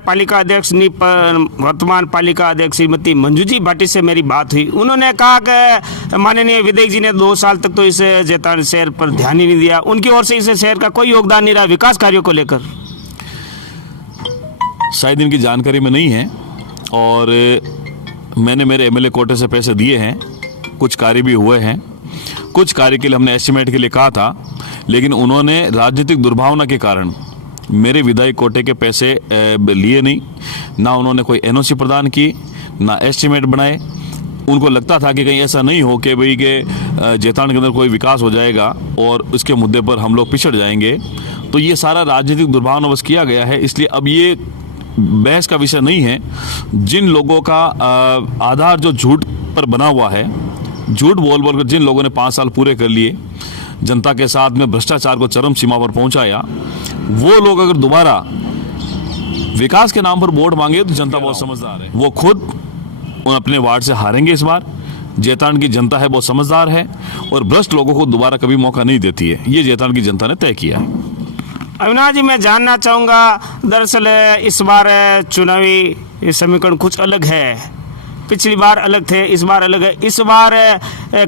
पालिका अध्यक्ष वर्तमान पालिका अध्यक्ष श्रीमती मंजू जी भाटी से मेरी बात हुई। उन्होंने कहा कि माननीय विधायक जी ने 2 साल तक तो इस जैतान शहर पर ध्यान ही नहीं दिया, उनकी ओर से इस शहर का कोई योगदान नहीं रहा विकास कार्यों को लेकर। शायद इनकी जानकारी में नहीं है, और मैंने मेरे एमएलए कोटे से पैसे दिए हैं, कुछ कार्य भी हुए हैं, कुछ कार्य के लिए हमने एस्टिमेट के लिए कहा था, लेकिन उन्होंने राजनीतिक दुर्भावना के कारण मेरे विधायक कोटे के पैसे लिए नहीं, ना उन्होंने कोई एनओसी प्रदान की, ना एस्टिमेट बनाए। उनको लगता था कि कहीं ऐसा नहीं हो कि भाई के जैतान के अंदर कोई विकास हो जाएगा और उसके मुद्दे पर हम लोग पिछड़ जाएंगे। तो ये सारा राजनीतिक दुर्भावना बस किया गया है, इसलिए अब ये बहस का विषय नहीं है। जिन लोगों का आधार जो झूठ पर बना हुआ है, झूठ बोल बोल कर जिन लोगों ने 5 साल पूरे कर लिए, जनता के साथ में भ्रष्टाचार को चरम सीमा पर पहुंचाया, वो लोग अगर दोबारा विकास के नाम पर वोट मांगे तो जनता बहुत समझदार है, वो खुद अपने वार्ड से हारेंगे इस बार। जैतान की जनता है बहुत समझदार है और भ्रष्ट लोगों को दोबारा कभी मौका नहीं देती है, ये जैतान की जनता ने तय किया है। अविनाश जी, मैं जानना चाहूँगा, दरअसल इस बार चुनावी समीकरण कुछ अलग है। पिछली बार अलग थे, इस बार अलग है। इस बार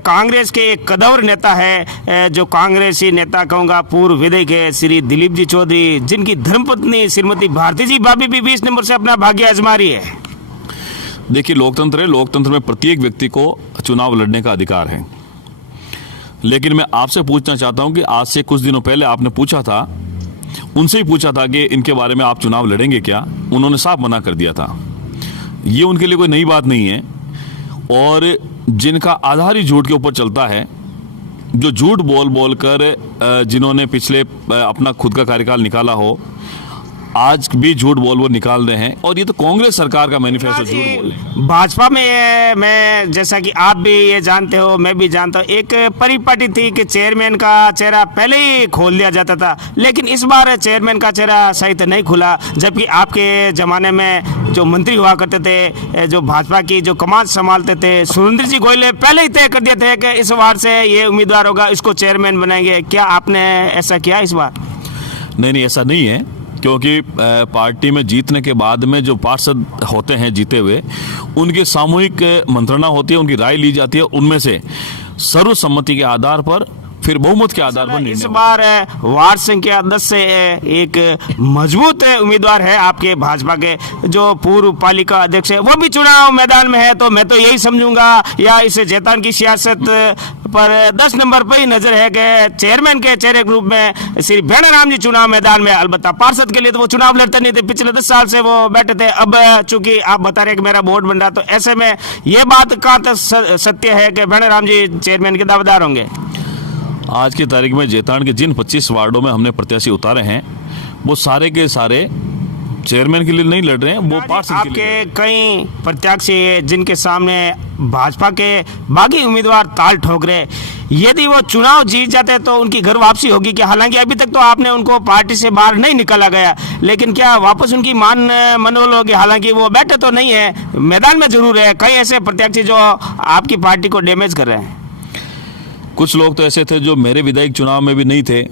कांग्रेस के एक कदवर नेता है, जो कांग्रेसी नेता कहूँगा पूर्व विधायक है श्री दिलीप जी चौधरी, जिनकी धर्मपत्नी श्रीमती भारती जी भाभी भी 20 नंबर से अपना भाग्य आजमा रही है। देखिए, लोकतंत्र है, लोकतंत्र में प्रत्येक व्यक्ति को चुनाव लड़ने का अधिकार है, लेकिन मैं आपसे पूछना चाहता हूं कि आज से कुछ दिनों पहले आपने पूछा था, उनसे ही पूछा था कि इनके बारे में आप चुनाव लड़ेंगे क्या, उन्होंने साफ मना कर दिया था। ये उनके लिए कोई नई बात नहीं है, और जिनका आधार ही झूठ के ऊपर चलता है, जो झूठ बोल बोल कर जिन्होंने पिछले अपना खुद का कार्यकाल निकाला हो, आज भी झूठ बोल बोल निकाल रहे हैं, और ये तो कांग्रेस सरकार का मैनिफेस्टो झूठ बोल रहे हैं। भाजपा में मैं, जैसा कि आप भी ये जानते हो, मैं भी जानता हूँ, एक परिपाटी थी कि चेयरमैन का चेहरा पहले ही खोल दिया जाता था, लेकिन इस बार चेयरमैन का चेहरा सही तो नहीं खुला, जबकि आपके ज़माने में जो मंत्री हुआ करते थे, जो भाजपा की जो कमान संभालते थे, सुरेंद्र जी गोयल, पहले ही तय कर दिए थे कि इस बार से ये उम्मीदवार होगा, इसको चेयरमैन बनाएंगे। क्या आपने ऐसा किया इस बार? नहीं, ऐसा नहीं है, क्योंकि पार्टी में जीतने के बाद में जो पार्षद होते हैं जीते हुए, उनकी सामूहिक मंत्रणा होती है, उनकी राय ली जाती है, उनमें से सर्वसम्मति के आधार पर फिर बहुमत के आधार पर निर्णय। इस बार वार्ड संख्या 10 से एक मजबूत उम्मीदवार है आपके भाजपा के, जो पूर्व पालिका अध्यक्ष है, वो भी चुनाव मैदान में है। तो मैं तो यही समझूंगा, या इस जैतान की सियासत पर 10 नंबर पर ही नजर है कि चेयरमैन के चेहरे के रूप में श्री भेड़ाराम जी चुनाव मैदान में। अलबत्ता पार्षद के लिए तो वो चुनाव लड़ते नहीं थे, पिछले 10 साल से वो बैठे थे। अब चूंकि आप बता रहे कि मेरा बोर्ड बन रहा, तो ऐसे में ये बात कहाँ तक सत्य है कि भेड़ाराम जी चेयरमैन के दावेदार होंगे? आज की तारीख में जैतान के जिन 25 वार्डों में हमने प्रत्याशी उतारे हैं, वो सारे के सारे चेयरमैन के लिए नहीं लड़ रहे हैं, वो पार्षद के लिए। आपके कई प्रत्याशी जिनके सामने भाजपा के बागी उम्मीदवार ताल ठोक रहे, यदि वो चुनाव जीत जाते तो उनकी घर वापसी होगी क्या? हालांकि अभी तक तो आपने उनको पार्टी से बाहर नहीं निकाला गया, लेकिन क्या वापस उनकी मनोबल होगी? हालांकि वो बैठे तो नहीं है, मैदान में जरूर है। कई ऐसे प्रत्याशी जो आपकी पार्टी को डैमेज कर रहे हैं। कुछ लोग तो ऐसे थे जो मेरे विधायक चुनाव में भी नहीं थे,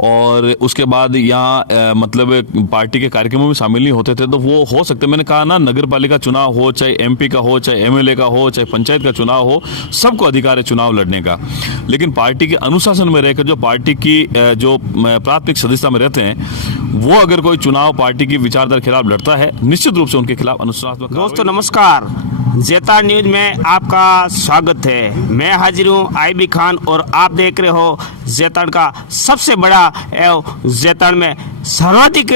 और उसके बाद यहाँ मतलब पार्टी के कार्यक्रमों में शामिल नहीं होते थे, तो वो हो सकते, मैंने कहा ना, नगर पालिका चुनाव हो, चाहे एमपी का हो, चाहे एमएलए का हो, चाहे पंचायत का चुनाव हो, सबको अधिकार है चुनाव लड़ने का। लेकिन पार्टी के अनुशासन में रहकर, जो पार्टी की जो प्राथमिक सदस्यता में रहते हैं, वो अगर कोई चुनाव पार्टी की विचारधारा के खिलाफ लड़ता है, निश्चित रूप से उनके खिलाफ अनुशासनात्मक। दोस्तों नमस्कार, जैतान न्यूज में आपका स्वागत है। मैं हाजिर हूँ आईबी खान, और आप देख रहे हो जैतान का सबसे बड़ा एवं जैतान में सर्वाधिक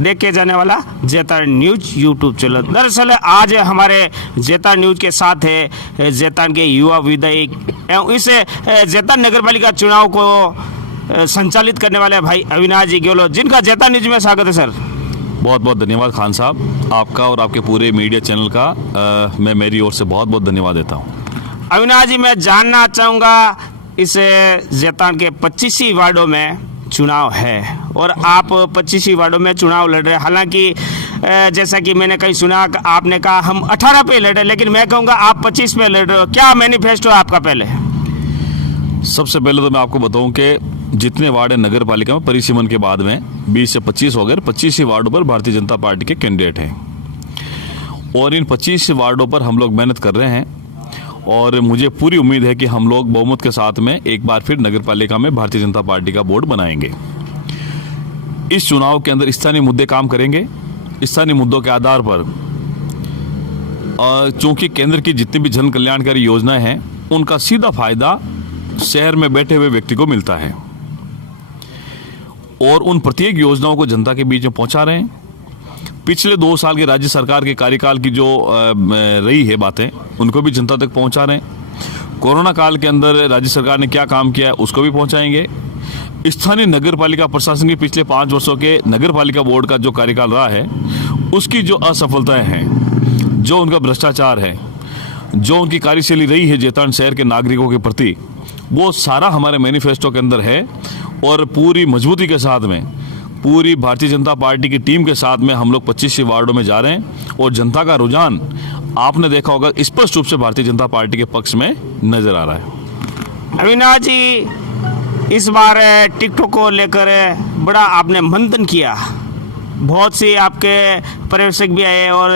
देखे जाने वाला जैतान न्यूज यूट्यूब चैनल। दरअसल आज हमारे जैतान न्यूज के साथ है जैतान के युवा विधायक एवं इस जैतान नगर पालिका चुनाव को संचालित करने वाले भाई अविनाश जी गेहलोत, जिनका जैतान न्यूज में स्वागत है। सर बहुत बहुत धन्यवाद खान साहब, आपका और आपके पूरे मीडिया चैनल का मैं मेरी ओर से बहुत बहुत धन्यवाद देता हूँ। अविनाश जी, मैं जानना चाहूँगा, इस जैतान के 25 वार्डों में चुनाव है और आप 25 वार्डों में चुनाव लड़ रहे हैं। हालांकि जैसा कि मैंने कहीं सुना, आपने कहा हम 18 पे लड़ रहे, लेकिन मैं कहूँगा आप 25 पे लड़ रहे हो। क्या मैनिफेस्टो है आपका? पहले सबसे पहले तो मैं आपको बताऊं कि जितने वार्ड है नगर पालिका में परिसीमन के बाद में 20 से 25 हो गए, 25 ही वार्डों पर भारतीय जनता पार्टी के कैंडिडेट हैं और इन 25 वार्डों पर हम लोग मेहनत कर रहे हैं और मुझे पूरी उम्मीद है कि हम लोग बहुमत के साथ में एक बार फिर नगर पालिका में भारतीय जनता पार्टी का बोर्ड बनाएंगे। इस चुनाव के अंदर स्थानीय मुद्दे काम करेंगे। स्थानीय मुद्दों के आधार पर चूंकि केंद्र की जितनी भी जन कल्याणकारी योजनाएं हैं उनका सीधा फायदा शहर में बैठे हुए व्यक्ति को मिलता है और उन प्रत्येक योजनाओं को जनता के बीच में पहुंचा रहे हैं। पिछले 2 साल के राज्य सरकार के कार्यकाल की जो रही है बातें उनको भी जनता तक पहुंचा रहे हैं। कोरोना काल के अंदर राज्य सरकार ने क्या काम किया है उसको भी पहुंचाएंगे। स्थानीय नगर पालिका प्रशासन के पिछले 5 वर्षों के नगर पालिका बोर्ड का जो कार्यकाल रहा है उसकी जो असफलताएं हैं, जो उनका भ्रष्टाचार है, जो उनकी कार्यशैली रही है जैतान शहर के नागरिकों के प्रति, वो सारा हमारे मैनिफेस्टो के अंदर है और पूरी मजबूती के साथ में पूरी भारतीय जनता पार्टी की टीम के साथ में हम लोग 25 वार्डों में जा रहे हैं और जनता का रुझान आपने देखा होगा स्पष्ट रूप से भारतीय जनता पार्टी के पक्ष में नजर आ रहा है। अविनाश जी, इस बार टिकटॉक को लेकर बड़ा आपने मंथन किया, बहुत से आपके पर्यवेक्षक भी आए और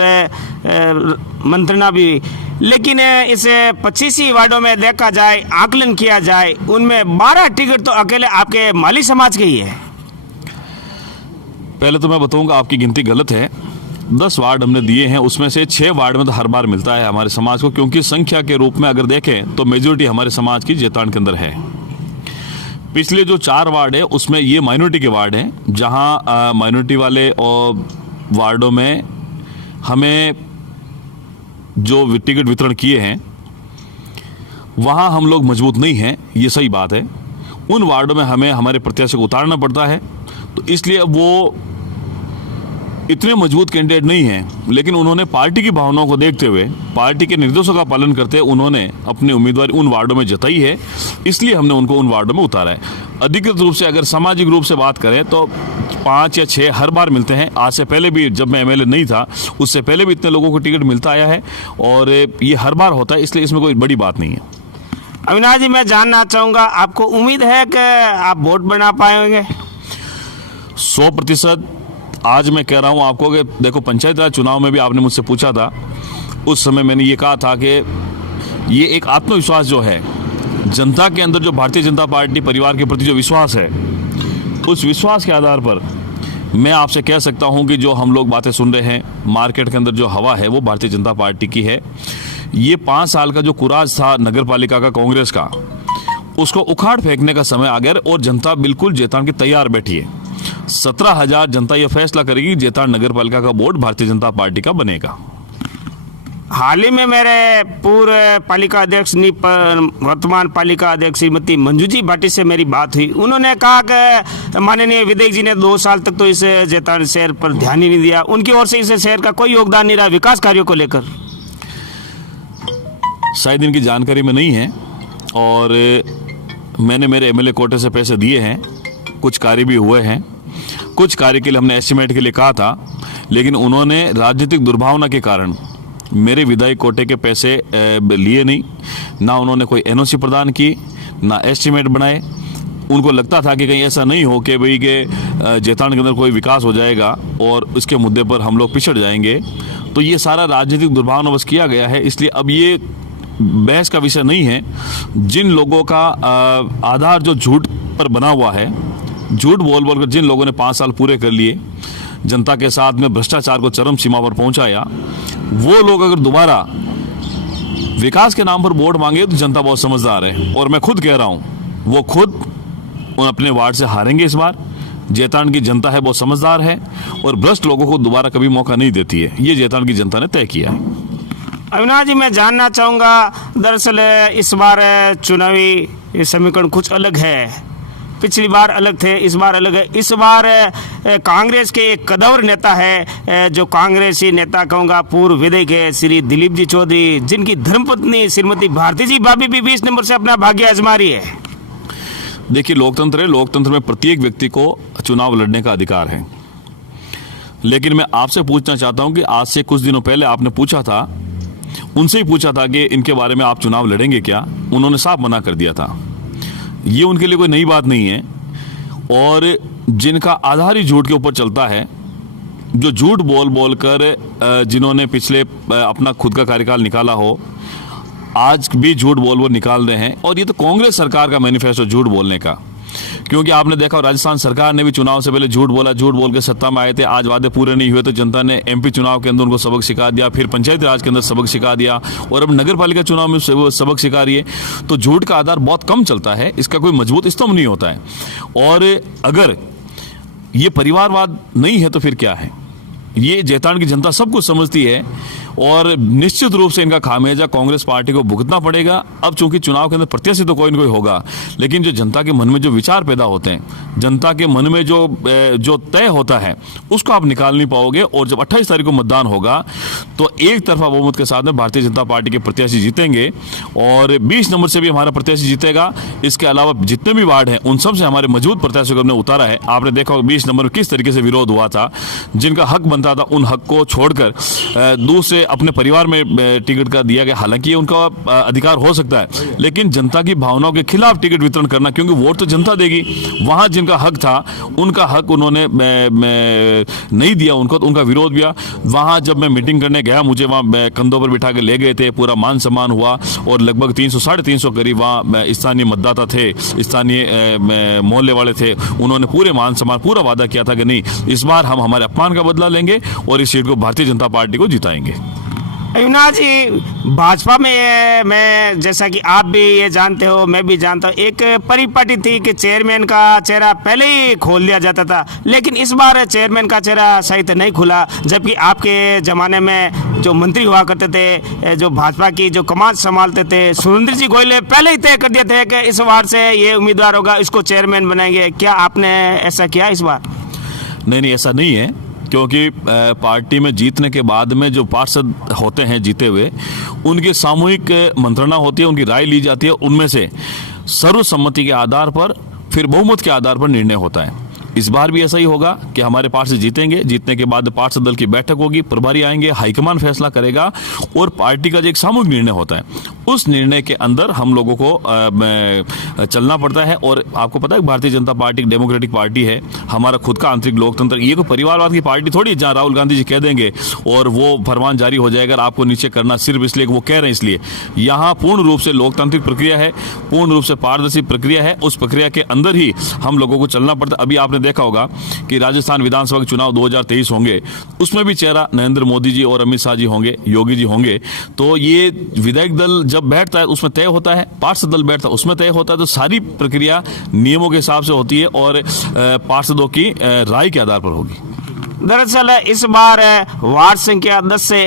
मंत्रणा भी, लेकिन इस 25 वार्डों में देखा जाए, आकलन किया जाए, उनमें 12 टिकट तो अकेले आपके माली समाज के ही है। पहले तो मैं बताऊंगा आपकी गिनती गलत है। 10 वार्ड हमने दिए हैं, उसमें से 6 वार्ड में तो हर बार मिलता है हमारे समाज को, क्योंकि संख्या के रूप में अगर देखें तो मेजोरिटी हमारे समाज की जैतान के अंदर है। पिछले जो 4 वार्ड है उसमें ये माइनॉरिटी के वार्ड हैं, जहां माइनॉरिटी वाले और वार्डों में हमें जो टिकट वितरण किए हैं वहां हम लोग मजबूत नहीं हैं, ये सही बात है। उन वार्डों में हमें हमारे प्रत्याशी को उतारना पड़ता है, तो इसलिए वो इतने मजबूत कैंडिडेट नहीं हैं, लेकिन उन्होंने पार्टी की भावनाओं को देखते हुए, पार्टी के निर्देशों का पालन करते हुए उन्होंने अपनी उम्मीदवारी उन वार्डों में जताई है, इसलिए हमने उनको उन वार्डों में उतारा है। अधिकृत रूप से अगर सामाजिक रूप से बात करें तो 5 या 6 हर बार मिलते हैं। आज से पहले भी जब मैं एमएलए नहीं था उससे पहले भी इतने लोगों को टिकट मिलता आया है और ये हर बार होता है, इसलिए इसमें कोई बड़ी बात नहीं है। अविनाश जी, मैं जानना चाहूँगा, आपको उम्मीद है कि आप वोट बना पाएंगे? 100%। आज मैं कह रहा हूं आपको कि देखो, पंचायत राज चुनाव में भी आपने मुझसे पूछा था, उस समय मैंने ये कहा था कि ये एक आत्मविश्वास जो है जनता के अंदर, जो भारतीय जनता पार्टी परिवार के प्रति जो विश्वास है, उस विश्वास के आधार पर मैं आपसे कह सकता हूं कि जो हम लोग बातें सुन रहे हैं, मार्केट के अंदर जो हवा है वो भारतीय जनता पार्टी की है। ये 5 साल का जो कुराज था नगर पालिका का, कांग्रेस का, उसको उखाड़ फेंकने का समय आ गया और जनता बिल्कुल जैतान की तैयार बैठी है। 17,000 जनता यह फैसला करेगी जैतान नगर पालिका का बोर्ड भारतीय जनता पार्टी का बनेगा। हाल ही में मेरे पूर्व पालिका अध्यक्ष वर्तमान पालिका अध्यक्ष श्रीमती मंजू जी भाटी से मेरी बात हुई। उन्होंने कहा कि माननीय विधायक जी ने 2 साल तक तो इस जैतान शहर पर ध्यान ही नहीं दिया, उनकी ओर से इस शहर का कोई योगदान नहीं रहा विकास कार्यों को लेकर। शायद इनकी जानकारी में नहीं है और मैंने मेरे एमएलए कोटे से पैसे दिए हैं, कुछ कार्य भी हुए हैं, कुछ कार्य के लिए हमने एस्टिमेट के लिए कहा था, लेकिन उन्होंने राजनीतिक दुर्भावना के कारण मेरे विधायक कोटे के पैसे लिए नहीं, ना उन्होंने कोई एनओसी प्रदान की, ना एस्टिमेट बनाए। उनको लगता था कि कहीं ऐसा नहीं हो कि भाई के जैतान के अंदर कोई विकास हो जाएगा और उसके मुद्दे पर हम लोग पिछड़ जाएंगे, तो ये सारा राजनीतिक दुर्भावना बस किया गया है। इसलिए अब ये बहस का विषय नहीं है। जिन लोगों का आधार जो झूठ पर बना हुआ है, झूठ बोल बोल कर जिन लोगों ने 5 साल पूरे कर लिए, जनता के साथ में भ्रष्टाचार को चरम सीमा पर पहुंचाया, वो लोग अगर दोबारा विकास के नाम पर वोट मांगे तो जनता बहुत समझदार है और मैं खुद कह रहा हूं, वो खुद अपने वार्ड से हारेंगे इस बार। जैतान की जनता है बहुत समझदार है और भ्रष्ट लोगों को दोबारा कभी मौका नहीं देती है, ये जैतान की जनता ने तय किया है। अविनाश जी, मैं जानना चाहूँगा, दरअसल इस बार चुनावी समीकरण कुछ अलग है। पिछली बार अलग थे, इस बार अलग है। इस बार कांग्रेस के एक कद्दावर नेता है, जो कांग्रेसी नेता कहूँगा पूर्व विधायक है, श्री दिलीप जी चौधरी, जिनकी धर्मपत्नी श्रीमती भारती जी भाभी भी 20 नंबर से अपना भाग्य आजमा रही है। देखिए, लोकतंत्र है, लोकतंत्र में प्रत्येक व्यक्ति को चुनाव लड़ने का अधिकार है, लेकिन मैं आपसे पूछना चाहता हूं कि आज से कुछ दिनों पहले आपने पूछा था, उनसे ही पूछा था कि इनके बारे में आप चुनाव लड़ेंगे क्या, उन्होंने साफ मना कर दिया था। ये उनके लिए कोई नई बात नहीं है, और जिनका आधार ही झूठ के ऊपर चलता है, जो झूठ बोल बोल कर जिन्होंने पिछले अपना खुद का कार्यकाल निकाला हो, आज भी झूठ बोल बोल निकाल रहे हैं। और ये तो कांग्रेस सरकार का मैनिफेस्टो झूठ बोलने का, क्योंकि आपने देखा राजस्थान सरकार ने भी चुनाव से पहले झूठ बोला, झूठ बोल के सत्ता में आए थे, आज वादे पूरे नहीं हुए तो जनता ने एमपी चुनाव के अंदर उनको सबक सिखा दिया, फिर पंचायती राज के अंदर सबक सिखा दिया, और अब नगर पालिका चुनाव में सबक सिखा रही है। तो झूठ का आधार बहुत कम चलता है, इसका कोई मजबूत स्तंभ नहीं होता है। और अगर ये परिवारवाद नहीं है तो फिर क्या है? ये जैतान की जनता सब कुछ समझती है, और निश्चित रूप से इनका खामियाजा कांग्रेस पार्टी को भुगतना पड़ेगा। अब चूंकि चुनाव के अंदर प्रत्याशी तो कोई न कोई होगा, लेकिन जो जनता के मन में जो विचार पैदा होते हैं, जनता के मन में जो तय होता है, उसको आप निकाल नहीं पाओगे। और जब 28 तारीख को मतदान होगा तो एक तरफा बहुमत के साथ में भारतीय जनता पार्टी के प्रत्याशी जीतेंगे, और 20 नंबर से भी हमारा प्रत्याशी जीतेगा। इसके अलावा जितने भी वार्ड हैं उन सब से हमारे मजबूत प्रत्याशियों को हमने उतारा है। आपने देखा होगा 20 नंबर में किस तरीके से विरोध हुआ था, जिनका हक बनता था उन हक को छोड़कर दूसरे अपने परिवार में टिकट का दिया गया। हालांकि ये उनका अधिकार हो सकता है, लेकिन जनता की भावनाओं के खिलाफ टिकट वितरण करना, क्योंकि वोट तो जनता देगी, वहां जिनका हक था उनका हक उन्होंने नहीं दिया उनको, तो उनका विरोध किया। वहां जब मैं मीटिंग करने गया, मुझे वहां कंधों पर बिठा के ले गए थे, पूरा मान सम्मान हुआ, और लगभग 300-350 करीब वहां स्थानीय मतदाता थे, स्थानीय मोहल्ले वाले थे। उन्होंने पूरे मान सम्मान, पूरा वादा किया था कि नहीं, इस बार हम हमारे अपमान का बदला लेंगे और इस सीट को भारतीय जनता पार्टी को जिताएंगे। अविनाश जी, भाजपा में मैं, जैसा कि आप भी ये जानते हो, मैं भी जानता हूँ, एक परिपाटी थी कि चेयरमैन का चेहरा पहले ही खोल दिया जाता था, लेकिन इस बार चेयरमैन का चेहरा सही तो नहीं खुला। जबकि आपके ज़माने में जो मंत्री हुआ करते थे, जो भाजपा की जो कमान संभालते थे, सुरेंद्र जी गोयल, पहले ही तय कर दिए थे कि इस बार से ये उम्मीदवार होगा, इसको चेयरमैन बनाएंगे। क्या आपने ऐसा किया इस बार? नहीं, ऐसा नहीं है, क्योंकि पार्टी में जीतने के बाद में जो पार्षद होते हैं जीते हुए, उनकी सामूहिक मंत्रणा होती है, उनकी राय ली जाती है, उनमें से सर्वसम्मति के आधार पर फिर बहुमत के आधार पर निर्णय होता है। इस बार भी ऐसा ही होगा कि हमारे पार्षद जीतेंगे, जीतने के बाद पार्षद दल की बैठक होगी, प्रभारी आएंगे, हाईकमान फैसला करेगा, और पार्टी का जो एक सामूहिक निर्णय होता है, उस निर्णय के अंदर हम लोगों को चलना पड़ता है। और आपको पता है Bharatiya Janata party democratic party है, हमारा खुद का आंतरिक लोकतंत्र, ये कोई परिवारवाद की पार्टी थोड़ी है जहाँ राहुल गांधी जी कह देंगे और वो फरमान जारी हो जाएगा आपको नीचे करना, सिर्फ इसलिए कि वो कह रहे हैं इसलिए। यहाँ पूर्ण रूप से लोकतांत्रिक प्रक्रिया है, पूर्ण रूप से पारदर्शी प्रक्रिया है, उस प्रक्रिया के अंदर ही हम लोगों को चलना पड़ता है। अभी आपने देखा होगा कि राजस्थान विधानसभा के चुनाव 2023 होंगे, उसमें भी चेहरा नरेंद्र मोदी जी और अमित शाह जी होंगे, योगी जी होंगे। तो ये विधायक दल जब बैठता है उसमें तय होता है, पार्षद दल बैठता है उसमें तय होता है। तो सारी प्रक्रिया नियमों के हिसाब से होती है और पार्षदों की राय के आधार पर होगी। दरअसल इस बार वार्ड संख्या 10 से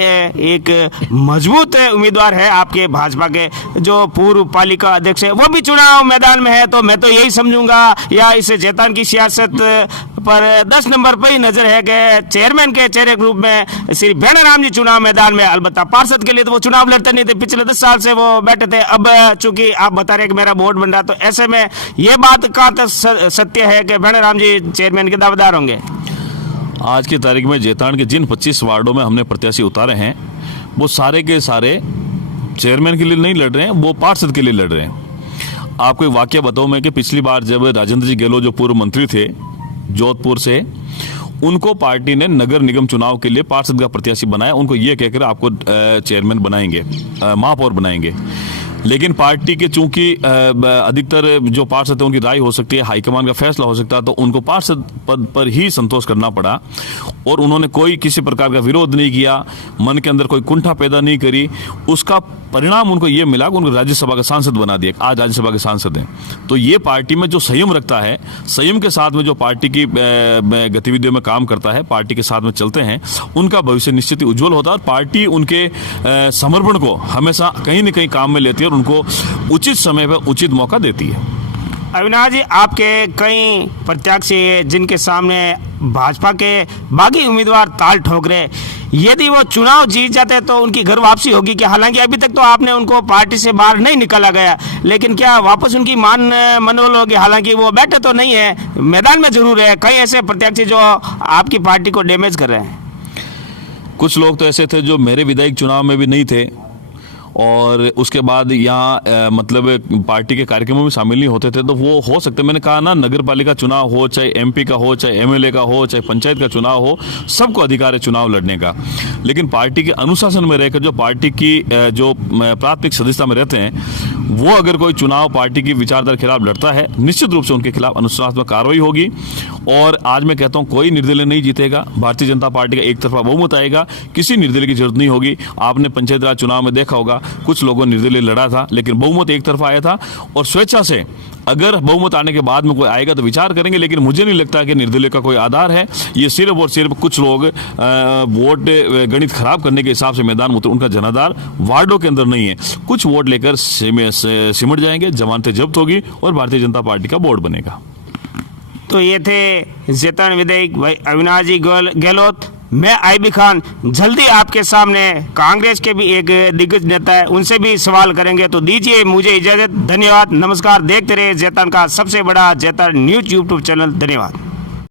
एक मजबूत उम्मीदवार है आपके भाजपा के, जो पूर्व पालिका अध्यक्ष है, वो भी चुनाव मैदान में है। तो मैं तो यही समझूंगा, या इस जैतान की सियासत पर 10 नंबर पर ही नजर है कि चेयरमैन के चेहरे के रूप में श्री भेड़ाराम जी चुनाव मैदान में। अलबत्ता पार्षद के लिए तो वो चुनाव लड़ते नहीं थे, पिछले 10 साल से वो बैठे थे। अब चूंकि आप बता रहे कि मेरा वोट बन रहा, तो ऐसे में ये बात कहाँ तक सत्य है कि भेड़ाराम जी चेयरमैन के दावेदार होंगे? आज की तारीख में जैतान के जिन 25 वार्डों में हमने प्रत्याशी उतारे हैं, वो सारे के सारे चेयरमैन के लिए नहीं लड़ रहे हैं, वो पार्षद के लिए लड़ रहे हैं। आपको एक वाकया बताऊं मैं कि पिछली बार जब राजेंद्र जी गहलोत जो पूर्व मंत्री थे जोधपुर से, उनको पार्टी ने नगर निगम चुनाव के लिए पार्षद का प्रत्याशी बनाया, उनको ये कहकर आपको चेयरमैन बनाएंगे, महापौर बनाएंगे। लेकिन पार्टी के चूंकि अधिकतर जो पार्षद है उनकी राय हो सकती है, हाईकमान का फैसला हो सकता है, तो उनको पार्षद पद पर ही संतोष करना पड़ा। और उन्होंने कोई किसी प्रकार का विरोध नहीं किया, मन के अंदर कोई कुंठा पैदा नहीं करी। उसका परिणाम उनको ये मिला कि उनको राज्यसभा का सांसद बना दिया, आज राज्यसभा के सांसद हैं। तो ये पार्टी में जो संयम रखता है, संयम के साथ में जो पार्टी की गतिविधियों में काम करता है, पार्टी के साथ में चलते हैं, उनका भविष्य निश्चित ही उज्जवल होता है। और पार्टी उनके समर्पण को हमेशा कहीं न कहीं काम में लेती है और उनको उचित समय पर उचित मौका देती है। अविनाश जी, आपके कई प्रत्याशी जिनके सामने भाजपा के बागी उम्मीदवार ताल ठोक रहे, यदि वो चुनाव जीत जाते तो उनकी घर वापसी होगी क्या? हालांकि अभी तक तो आपने उनको पार्टी से बाहर नहीं निकाला गया, लेकिन क्या वापस उनकी मनोबल होगी? हालांकि वो बैठे तो नहीं है, मैदान में जरूर है। कई ऐसे प्रत्याशी जो आपकी पार्टी को डैमेज कर रहे हैं। कुछ लोग तो ऐसे थे जो मेरे विधायक चुनाव में भी नहीं थे और उसके बाद यहाँ मतलब पार्टी के कार्यक्रमों में शामिल नहीं होते थे, तो वो हो सकते, मैंने कहा ना, नगर पालिका चुनाव हो, चाहे एमपी का हो, चाहे एमएलए का हो, चाहे पंचायत का चुनाव हो, सबको अधिकार है चुनाव लड़ने का। लेकिन पार्टी के अनुशासन में रहकर जो पार्टी की जो प्राथमिक सदस्यता में रहते हैं, वो अगर कोई चुनाव पार्टी की विचारधारा के खिलाफ लड़ता है, निश्चित रूप से उनके खिलाफ अनुशासनात्मक कार्रवाई होगी। और आज मैं कहता हूं कोई निर्दलीय नहीं जीतेगा, भारतीय जनता पार्टी का एक तरफा बहुमत आएगा, किसी निर्दलीय की जरूरत नहीं होगी। आपने पंचायत राज चुनाव में देखा होगा, कुछ लोगों ने निर्दलीय लड़ा था, लेकिन बहुमत एक तरफा आया था। और स्वेच्छा से अगर बहुमत आने के बाद में कोई आएगा तो विचार करेंगे, लेकिन मुझे नहीं लगता कि निर्दलीय का कोई आधार है। ये सिर्फ और सिर्फ कुछ लोग वोट गणित खराब करने के हिसाब से मैदान में उतर, उनका जनाधार वार्डों के अंदर नहीं है। कुछ वोट लेकर सिमट जाएंगे, जमानतें जब्त होगी और भारतीय जनता पार्टी का बोर्ड बनेगा। तो ये थे जैतन विधायक भाई अविनाश जी गहलोत। मैं आईबी खान जल्दी आपके सामने कांग्रेस के भी एक दिग्गज नेता है, उनसे भी सवाल करेंगे। तो दीजिए मुझे इजाजत, धन्यवाद, नमस्कार। देखते रहे जैतन का सबसे बड़ा जैतन न्यूज यूट्यूब चैनल। धन्यवाद।